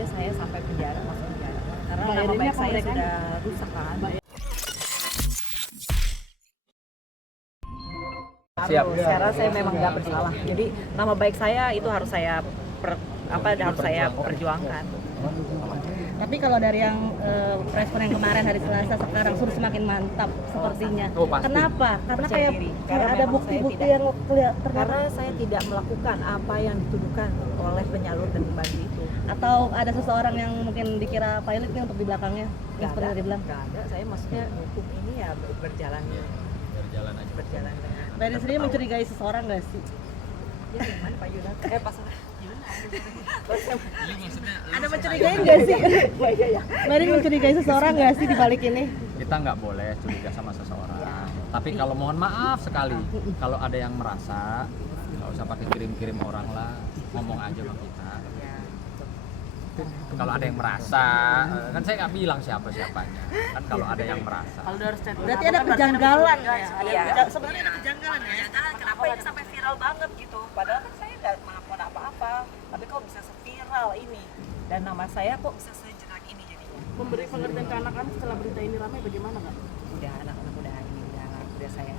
dia saya sampai penjara, masuk penjara. Karena nama Bayarinnya baik saya mereka sudah rusak kan. Siap. Sekarang saya memang nggak bersalah. Jadi nama baik saya itu harus saya perjuangkan. Tapi kalau dari yang respon yang kemarin hari Selasa sekarang sudah semakin mantap sepertinya. Oh, pasti. Kenapa? Karena Percaya kayak diri. kayak Karena ada memang bukti-bukti saya yang ternyata Karena saya tidak melakukan apa yang dituduhkan oleh penyalur dan pembantu itu. atau ada seseorang yang mungkin dikira pilot nih untuk di belakangnya. Yang Nggak seperti ada, tadi bilang. nggak ada. Saya maksudnya hukum ini ya berjalan Berjalan aja. berjalan dengan. Mbak Erin sendiri mencurigai seseorang nggak sih? Ya gimana Pak Yunan? Pas Ada mencurigai nggak sih? Mbak Erin mencurigai seseorang nggak sih di balik ini? Kita nggak boleh curiga sama seseorang. Tapi kalau mohon maaf sekali, kalau ada yang merasa, nggak usah pakai kirim-kirim orang lah, ngomong aja sama kita. Kalau ada yang merasa, kan saya nggak bilang siapa-siapanya. Kan kalau ada yang merasa. Berarti ada kejanggalan ya? Iya. Sebenarnya ada kejanggalan ya? Kenapa ini sampai viral banget gitu? Padahal kan saya nggak melakukan apa-apa. Tapi kok bisa seviral ini? Dan nama saya kok bisa sejenak ini jadinya? Memberi pengertian ke anak-anak setelah berita ini ramai bagaimana Kak? Udah anak-anak udah saya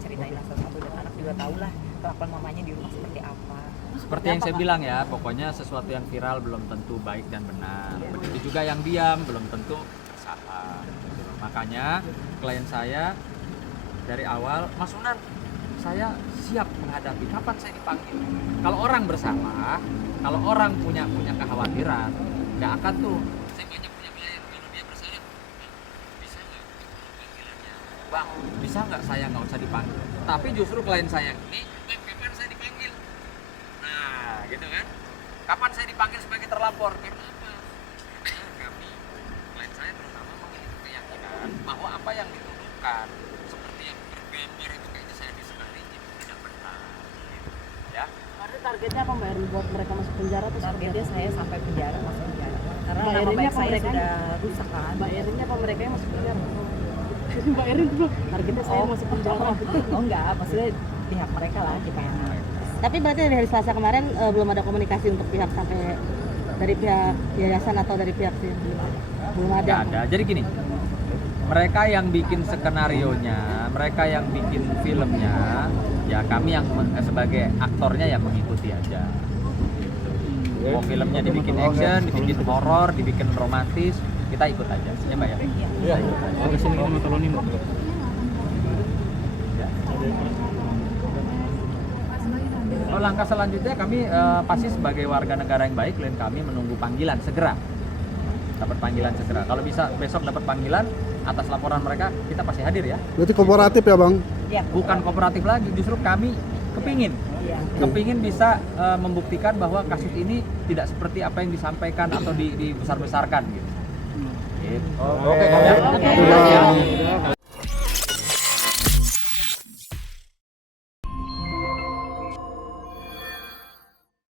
ceritain satu-satu dan anak juga tahu lah kelakuan mamanya di rumah seperti apa. Seperti yang saya bilang ya, pokoknya sesuatu yang viral belum tentu baik dan benar. Begitu juga yang diam belum tentu bersalah. Makanya klien saya dari awal, Mas Unan, saya siap menghadapi. Kapan saya dipanggil? Kalau orang bersalah, kalau orang punya kekhawatiran, nggak akan tuh. Saya banyak punya klien, kalau dia bersalah, bisa nggak panggilannya? Bang, bisa nggak saya nggak usah dipanggil? Tapi justru klien saya ini, Bang, kapan saya dipanggil? Nah, gitu kan? Kapan saya dipanggil sebagai terlapor? Karena apa? Karena kami, klien saya terutama memiliki keyakinan bahwa apa yang dituduhkan seperti yang tergambar itu kayaknya saya disenari itu tidak benar. Gitu. Ya. Berarti targetnya apa Mbak Erin buat mereka masuk penjara atau seperti Targetnya apa? saya sampai penjara, masuk penjara. Karena Mbak nama Erinnya baik apa saya mereka? sudah rusak kan. Mbak Erinnya apa mereka yang masuk penjara? Mbak Erin dulu, targetnya saya masuk penjara. Oh enggak, maksudnya pihak mereka lah kita. Tapi berarti dari hari Selasa kemarin belum ada komunikasi untuk pihak sampai dari pihak yayasan atau dari pihak sih? Belum ada. Nggak ada. Jadi gini, mereka yang bikin skenarionya, mereka yang bikin filmnya, ya kami yang sebagai aktornya yang mengikuti aja. Gitu. Mau filmnya dibikin action, dibikin horor, dibikin romantis, kita ikut aja, ya Mbak ya. Iya. Oke, sini kita mau tolongin, Mbak. Ya. Oh, langkah selanjutnya kami pasti sebagai warga negara yang baik, klien kami menunggu panggilan segera. Dapat panggilan segera. Kalau bisa besok dapat panggilan atas laporan mereka, kita pasti hadir ya. Berarti kooperatif ya, Bang? Ya, Bukan kooperatif lagi, justru kami kepingin bisa membuktikan bahwa kasus ini tidak seperti apa yang disampaikan atau dibesar-besarkan gitu. Gitu. Oke. Ya.